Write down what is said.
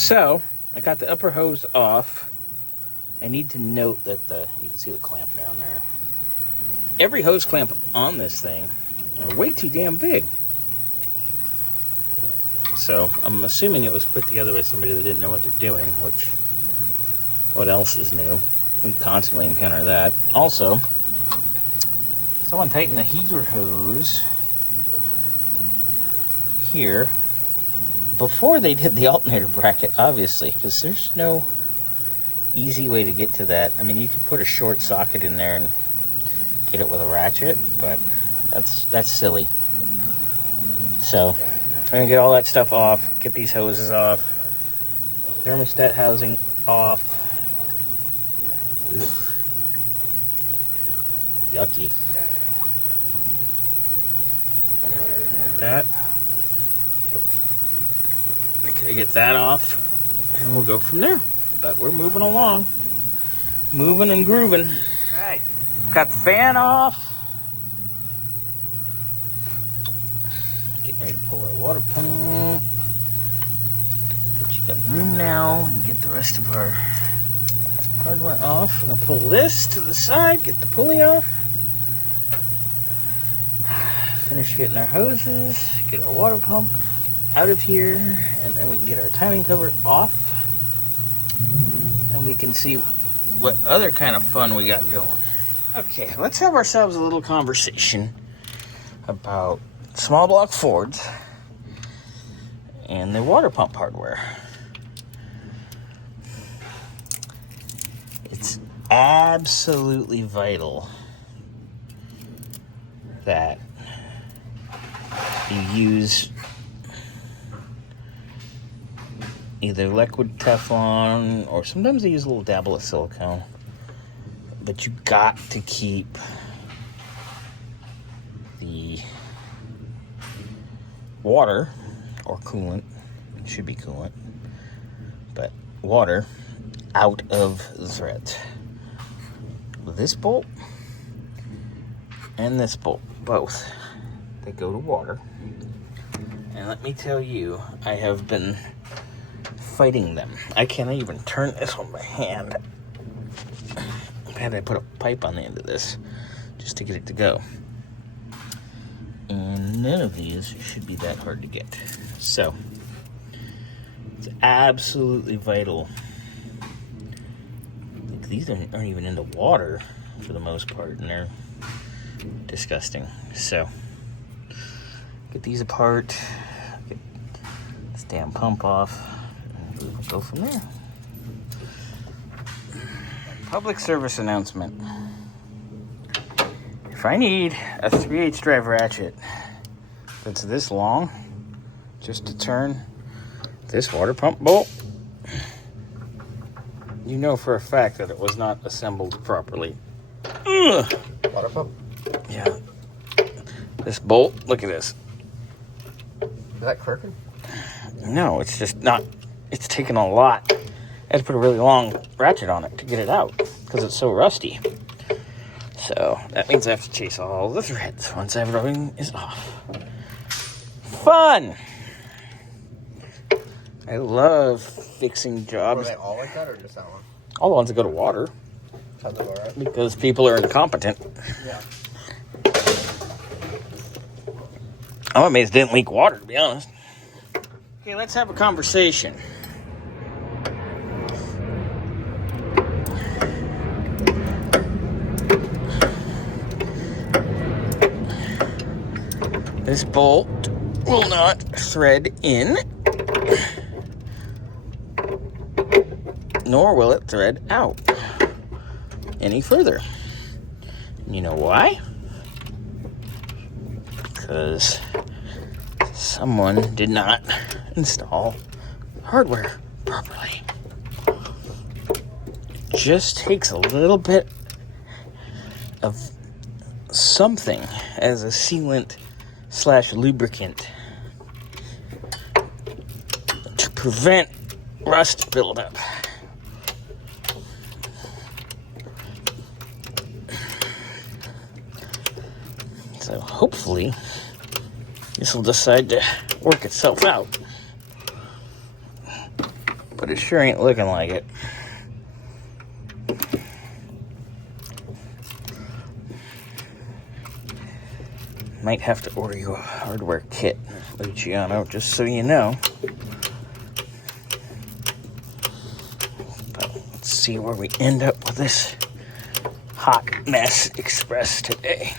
So I got the upper hose off. I need to note that you can see the clamp down there. Every hose clamp on this thing are way too damn big. So I'm assuming it was put together by somebody that didn't know what they're doing, which, what else is new? We constantly encounter that. Also, someone tightened the heater hose here before they did the alternator bracket, obviously, because there's no easy way to get to that. I mean, you could put a short socket in there and get it with a ratchet, but that's silly. So I'm gonna get all that stuff off, get these hoses off, thermostat housing off. Ugh. Yucky. Like that. Okay, get that off, and we'll go from there. But we're moving along. Moving and grooving. All right, got the fan off. Getting ready to pull our water pump. We've got room now and get the rest of our hardware off. We're gonna pull this to the side, get the pulley off. Finish getting our hoses, get our water pump out of here, and then we can get our timing cover off. And we can see what other kind of fun we got going. Okay, let's have ourselves a little conversation about small block Fords and the water pump hardware. It's absolutely vital that you use either liquid Teflon, or sometimes they use a little dabble of silicone. But you got to keep the water, or coolant, it should be coolant, but water out of the threads. This bolt and this bolt, both, they go to water. And let me tell you, I have been fighting them. I can't even turn this one by hand. I had to put a pipe on the end of this just to get it to go. And none of these should be that hard to get. So it's absolutely vital. Like, these aren't even in the water for the most part, and they're disgusting. So get these apart, get this damn pump off, and we'll go from there. Public service announcement. If I need a 3/8 drive ratchet that's this long just to turn this water pump bolt, you know for a fact that it was not assembled properly. Ugh. Water pump? Yeah. This bolt, look at this. Is that crooked? No, it's just not. It's taken a lot. I had to put a really long ratchet on it to get it out because it's so rusty. So that means I have to chase all the threads once everything is off. Fun! I love fixing jobs. Were they all like that, or just that one? All the ones that go to water. Sounds about right. Because people are incompetent. Yeah. I'm amazed it didn't leak water, to be honest. Okay, let's have a conversation. This bolt will not thread in, nor will it thread out any further. You know why? Because someone did not install hardware properly. Just takes a little bit of something as a sealant / lubricant to prevent rust buildup. So hopefully this will decide to work itself out. but it sure ain't looking like it. Might have to order you a hardware kit, Luciano, just so you know. But let's see where we end up with this hot mess express today.